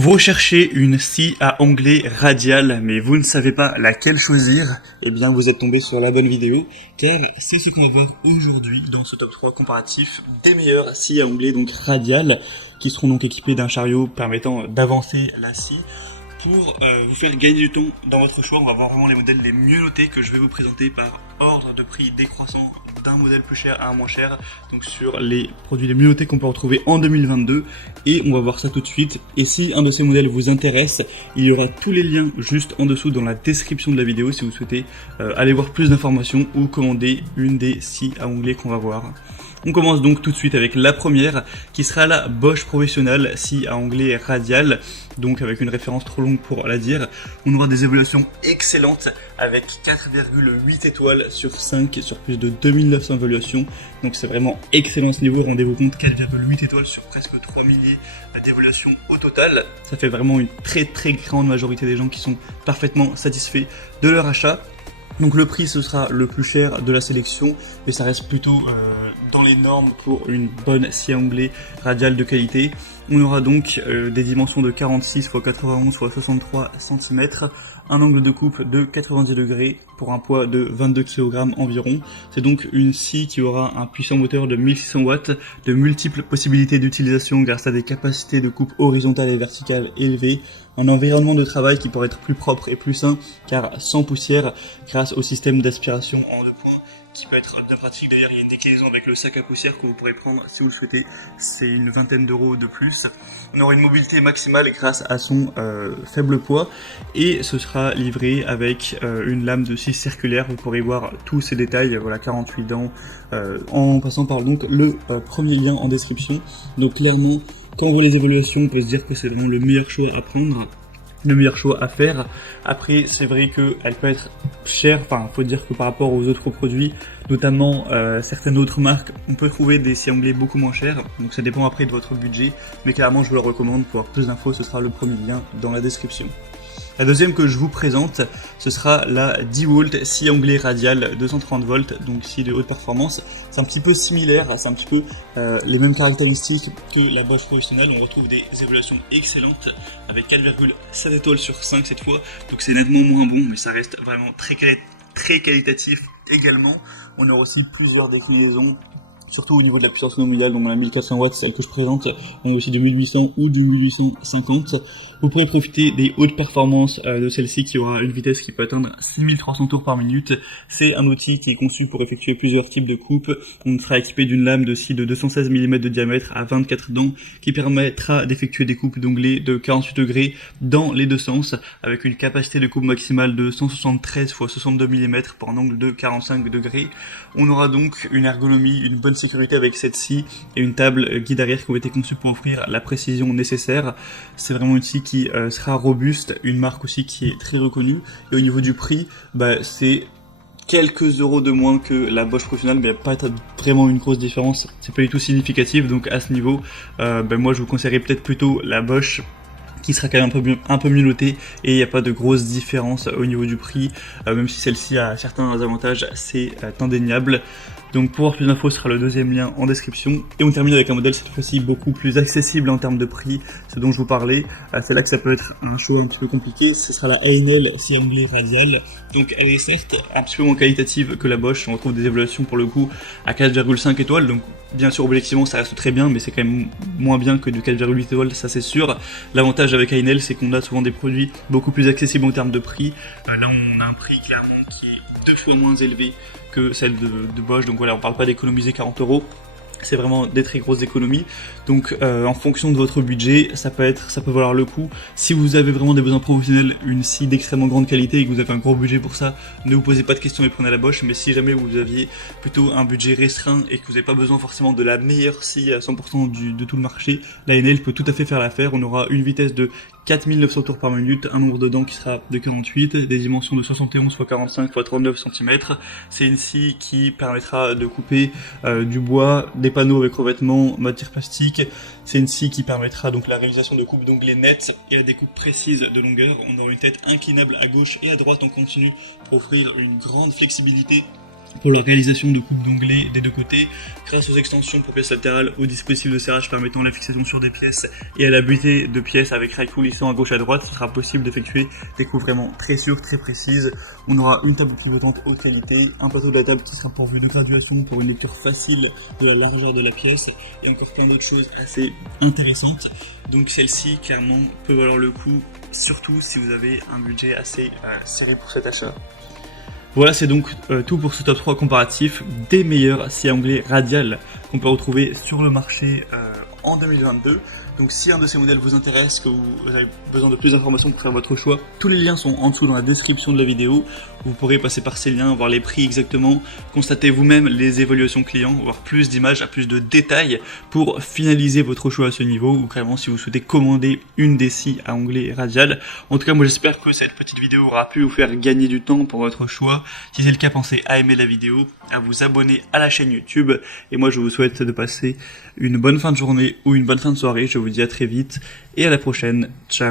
Vous recherchez une scie à onglet radial, mais vous ne savez pas laquelle choisir, eh bien vous êtes tombé sur la bonne vidéo, car c'est ce qu'on va voir aujourd'hui dans ce top 3 comparatif des meilleures scies à onglet donc radial, qui seront donc équipées d'un chariot permettant d'avancer la scie. Pour vous faire gagner du temps dans votre choix, on va voir vraiment les modèles les mieux notés que je vais vous présenter par ordre de prix décroissant d'un modèle plus cher à un moins cher, donc sur les produits les mieux notés qu'on peut retrouver en 2022, et on va voir ça tout de suite. Et si un de ces modèles vous intéresse, il y aura tous les liens juste en dessous dans la description de la vidéo si vous souhaitez aller voir plus d'informations ou commander une des scies à onglet qu'on va voir. On commence donc tout de suite avec la première qui sera la Bosch Professional scie à onglet radial, donc avec une référence trop longue pour la dire. On aura des évaluations excellentes avec 4,8 étoiles sur 5 sur plus de 2900 évaluations, donc c'est vraiment excellent à ce niveau. Rendez-vous compte, 4,8 étoiles sur presque 3 milliers d'évaluations au total. Ça fait vraiment une très grande majorité des gens qui sont parfaitement satisfaits de leur achat. Donc le prix ce sera le plus cher de la sélection, mais ça reste plutôt dans les normes pour une bonne scie à onglet radiale de qualité. On aura donc des dimensions de 46 x 91 x 63 cm, un angle de coupe de 90 degrés pour un poids de 22 kg environ. C'est donc une scie qui aura un puissant moteur de 1600 watts, de multiples possibilités d'utilisation grâce à des capacités de coupe horizontale et verticale élevées, un environnement de travail qui pourrait être plus propre et plus sain car sans poussière grâce au système d'aspiration en 2 points qui peut être bien pratique. D'ailleurs, il y a une déclinaison avec le sac à poussière que vous pourrez prendre si vous le souhaitez, c'est une vingtaine d'euros de plus. On aura une mobilité maximale grâce à son faible poids et ce sera livré avec une lame de scie circulaire. Vous pourrez voir tous ces détails, voilà, 48 dents, en passant par donc le premier lien en description. Donc clairement, quand on voit les évaluations, on peut se dire que c'est vraiment le meilleur choix à prendre, le meilleur choix à faire. Après, c'est vrai qu'elle peut être chère, enfin, faut dire que par rapport aux autres produits, notamment certaines autres marques, on peut trouver des scies à onglet beaucoup moins chers, donc ça dépend après de votre budget, mais clairement je vous le recommande. Pour avoir plus d'infos, ce sera le premier lien dans la description. La deuxième que je vous présente, ce sera la DeWalt scie à onglet radial 230 volts, donc scie de haute performance. C'est un petit peu similaire, c'est un petit peu les mêmes caractéristiques que la Bosch Professional. On retrouve des évaluations excellentes avec 4,7 étoiles sur 5 cette fois, donc c'est nettement moins bon, mais ça reste vraiment très qualitatif également. On aura aussi plusieurs déclinaisons, surtout au niveau de la puissance nominale, donc la 1400 watts, celle que je présente, on a aussi du 1800 ou du 1850. Vous pourrez profiter des hautes performances de celle-ci qui aura une vitesse qui peut atteindre 6300 tours par minute. C'est un outil qui est conçu pour effectuer plusieurs types de coupes. On sera équipé d'une lame de scie de 216 mm de diamètre à 24 dents qui permettra d'effectuer des coupes d'onglet de 48 degrés dans les deux sens avec une capacité de coupe maximale de 173 x 62 mm pour un angle de 45 degrés. On aura donc une ergonomie, une bonne sécurité avec cette scie et une table guide arrière qui ont été conçues pour offrir la précision nécessaire. C'est vraiment une scie qui sera robuste, une marque aussi qui est très reconnue, et au niveau du prix, c'est quelques euros de moins que la Bosch Professional, mais il n'y a pas vraiment une grosse différence, c'est pas du tout significatif. Donc à ce niveau, moi je vous conseillerais peut-être plutôt la Bosch, qui sera quand même un peu mieux notée, et il n'y a pas de grosse différence au niveau du prix, même si celle-ci a certains avantages, c'est indéniable. Donc pour avoir plus d'infos, ce sera le deuxième lien en description. Et on termine avec un modèle cette fois-ci beaucoup plus accessible en termes de prix, ce dont je vous parlais. C'est là que ça peut être un choix un petit peu compliqué. Ce sera la A&L scie à onglet radial. Donc elle est certes un petit peu moins qualitative que la Bosch. On retrouve des évaluations pour le coup à 4,5 étoiles. Donc bien sûr objectivement ça reste très bien, mais c'est quand même moins bien que du 4,8 étoiles, ça c'est sûr. L'avantage avec A&L, c'est qu'on a souvent des produits beaucoup plus accessibles en termes de prix. Là on a un prix clairement qui est 2 fois moins élevé que celle de Bosch, donc voilà, on parle pas d'économiser 40 euros, c'est vraiment des très grosses économies. Donc en fonction de votre budget, ça peut valoir le coup. Si vous avez vraiment des besoins professionnels, une scie d'extrêmement grande qualité et que vous avez un gros budget pour ça, ne vous posez pas de questions et prenez la Bosch. Mais si jamais vous aviez plutôt un budget restreint et que vous n'avez pas besoin forcément de la meilleure scie à 100% de tout le marché, la A&L peut tout à fait faire l'affaire. On aura une vitesse de 4900 tours par minute, un nombre de dents qui sera de 48, des dimensions de 71 x 45 x 39 cm. C'est une scie qui permettra de couper du bois, des panneaux avec revêtement, matière plastique. C'est une scie qui permettra donc la réalisation de coupes d'onglets nettes et la découpe précise de longueur. On aura une tête inclinable à gauche et à droite en continu pour offrir une grande flexibilité pour la réalisation de coupes d'onglets des deux côtés, grâce aux extensions pour pièces latérales, au dispositif de serrage permettant la fixation sur des pièces et à la butée de pièces avec rail coulissant à gauche à droite, ce sera possible d'effectuer des coupes vraiment très sûres, très précises. On aura une table pivotante haute qualité, un plateau de la table qui sera pourvu de graduation pour une lecture facile de la largeur de la pièce et encore plein d'autres choses assez intéressantes. Donc celle-ci clairement peut valoir le coup, surtout si vous avez un budget assez serré pour cet achat. Voilà, c'est donc tout pour ce top 3 comparatif des meilleurs scies à onglet radial qu'on peut retrouver sur le marché en 2022. Donc si un de ces modèles vous intéresse, que vous avez besoin de plus d'informations pour faire votre choix, tous les liens sont en dessous dans la description de la vidéo. Vous pourrez passer par ces liens, voir les prix exactement, constater vous-même les évaluations clients, voir plus d'images, plus de détails pour finaliser votre choix à ce niveau, ou carrément si vous souhaitez commander une des scies à onglet radial. En tout cas, moi j'espère que cette petite vidéo aura pu vous faire gagner du temps pour votre choix. Si c'est le cas, pensez à aimer la vidéo, à vous abonner à la chaîne YouTube, et moi je vous souhaite de passer une bonne fin de journée ou une bonne fin de soirée. Je vous dis à très vite et à la prochaine. Ciao.